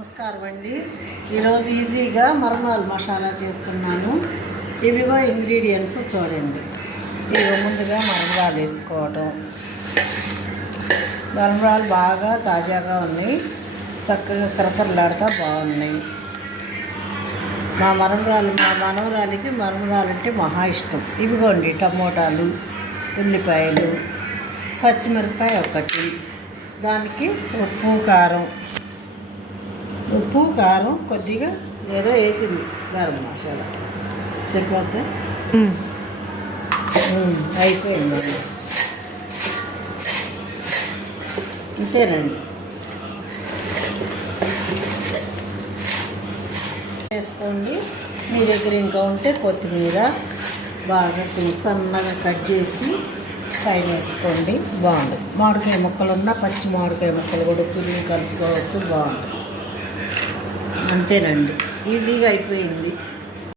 నమస్కారం అండి. ఈరోజు ఈజీగా మరమరాలు మసాలా చేస్తున్నాను. ఇవిగో ఇంగ్రీడియంట్స్ చూడండి. ఇవి ముందుగా మరమరాలు వేసుకోవడం. మరమరాలు బాగా తాజాగా ఉన్నాయి, చక్కగా కరకరలాడుతూ బాగున్నాయి. మా మనవరాలికి మరమరాలు అంటే మహా ఇష్టం. ఇవిగోండి టమోటాలు, ఉల్లిపాయలు, పచ్చిమిరపకాయ ఒకటి, దానికి ఉప్పు కారం కొద్దిగా ఏదో వేసింది గరం మసాలా చెప్పితే అయిపోయింది. ఇంతేనండి. వేసుకోండి. మీ దగ్గర ఇంకా ఉంటే కొత్తిమీర బాగా సన్నగా కట్ చేసి పైన వేసుకోండి. బాగుంటుంది. మామిడికాయ ముక్కలు ఉన్నా పచ్చి మామిడికాయ ముక్కలు కూడా తురిమి కలుపుకోవచ్చు. బాగుంటుంది. అంతేనండి, ఈజీగా అయిపోయింది.